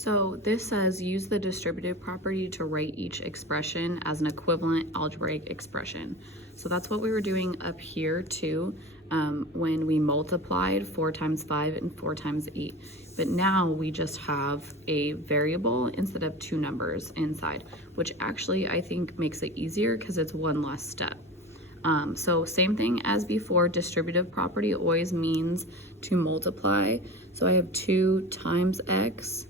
So this says use the distributive property to write each expression as an equivalent algebraic expression. So that's what we were doing up here too, when we multiplied 4 times 5 and 4 times 8. But now we just have a variable instead of two numbers inside, which actually I think makes it easier because it's one less step. So same thing as before, distributive property always means to multiply. So I have 2 times x,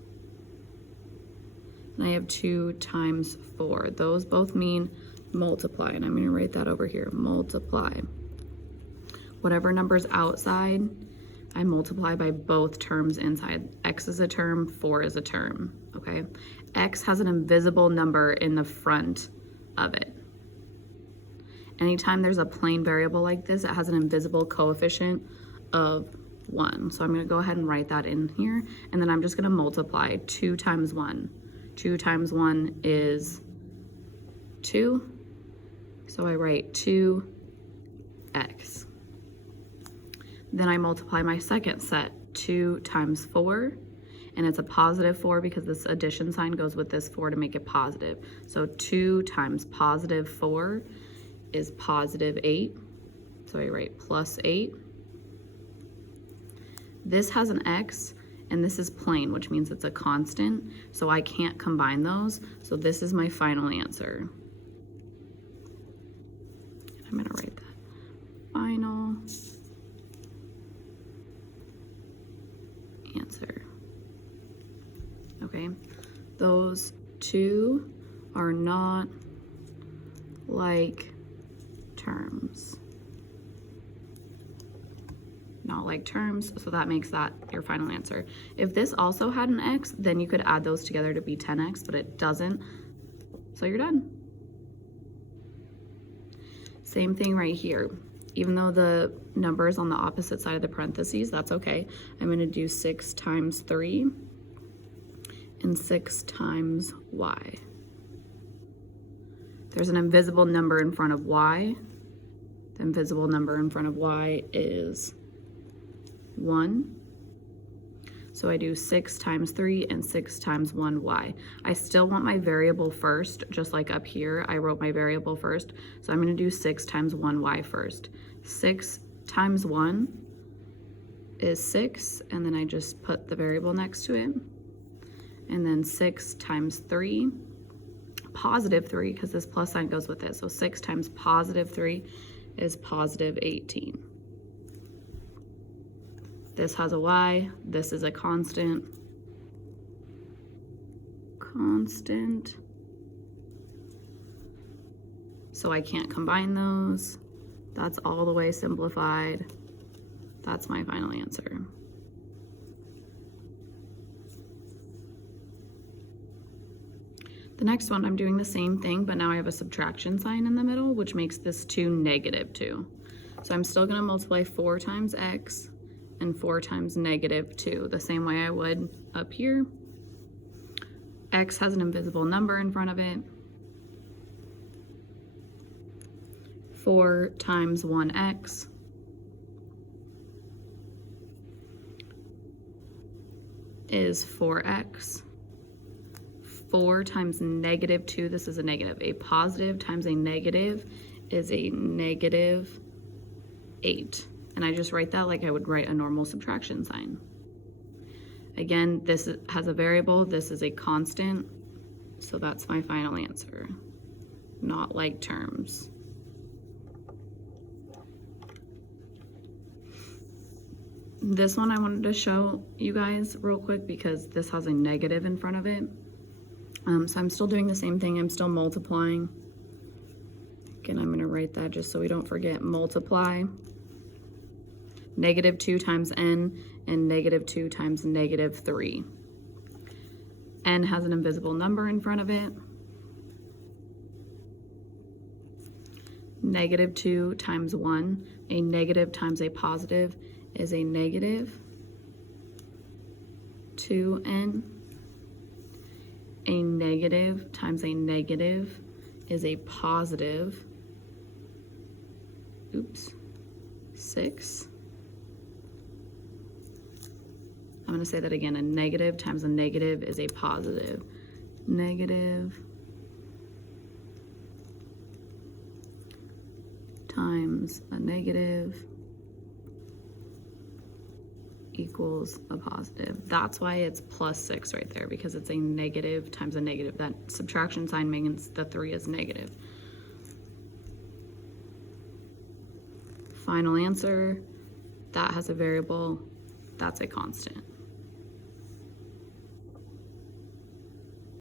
and I have 2 times 4. Those both mean multiply, and I'm going to write that over here, multiply. Whatever number's outside, I multiply by both terms inside. X is a term, 4 is a term, okay? X has an invisible number in the front of it. Anytime there's a plain variable like this, it has an invisible coefficient of 1. So I'm going to go ahead and write that in here, and then I'm just going to multiply 2 times 1. 2 times 1 is 2, so I write 2x. Then I multiply my second set, 2 times 4, and it's a positive 4 because this addition sign goes with this 4 to make it positive. So 2 times positive 4 is positive 8, so I write plus 8. This has an x, and this is plain, which means it's a constant, so I can't combine those. So this is my final answer. I'm gonna write that. Final answer. Okay, those two are not like terms. Not like terms, so that makes that your final answer. If this also had an x, then you could add those together to be 10x, but it doesn't, so you're done. Same thing right here. Even though the number is on the opposite side of the parentheses, that's okay. I'm going to do 6 times 3 and 6 times y. There's an invisible number in front of y. The invisible number in front of y is 1. So I do 6 times 3 and 6 times 1y. I still want my variable first, just like up here, I wrote my variable first. So I'm going to do 6 times 1y first. 6 times 1 is 6, and then I just put the variable next to it. And then 6 times 3, positive 3, because this plus sign goes with it. So 6 times positive 3 is positive 18. This has a y, this is a constant. So I can't combine those. That's all the way simplified. That's my final answer. The next one, I'm doing the same thing, but now I have a subtraction sign in the middle, which makes this 2 negative 2. So I'm still gonna multiply 4 times x and 4 times negative 2, the same way I would up here. X has an invisible number in front of it. 4 times 1x is 4x. 4 times negative 2, this is a negative. A positive times a negative is a negative 8. And I just write that like I would write a normal subtraction sign. Again, this has a variable, this is a constant, so that's my final answer. Not like terms. This one I wanted to show you guys real quick because this has a negative in front of it. So I'm still doing the same thing, I'm still multiplying. Again, I'm gonna write that just so we don't forget, multiply. Negative 2 times n and negative 2 times negative 3. N has an invisible number in front of it. Negative 2 times 1, a negative times a positive is a negative 2n. A negative times a negative is a positive, 6. I'm going to say that again. A negative times a negative is a positive. Negative times a negative equals a positive. That's why it's plus 6 right there, because it's a negative times a negative. That subtraction sign means the 3 is negative. Final answer, that has a variable, that's a constant.